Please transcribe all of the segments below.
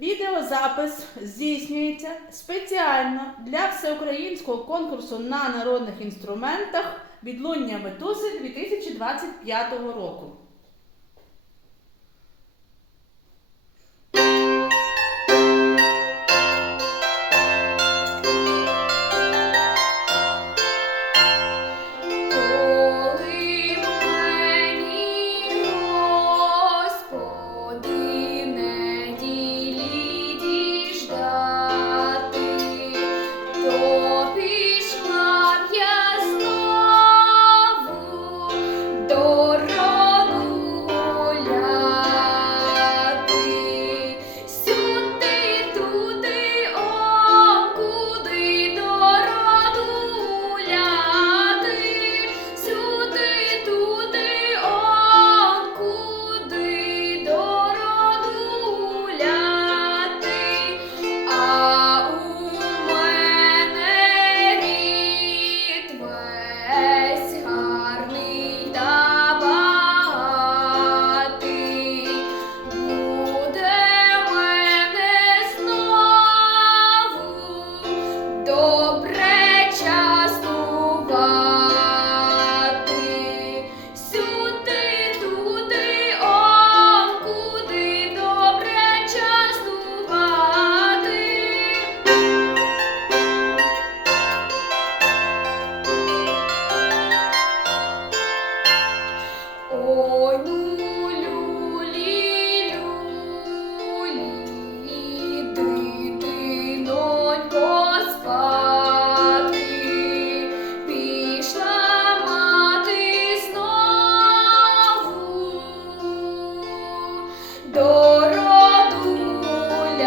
Відеозапис здійснюється спеціально для всеукраїнського конкурсу на народних інструментах відлуння метуси 2025 року.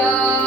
love.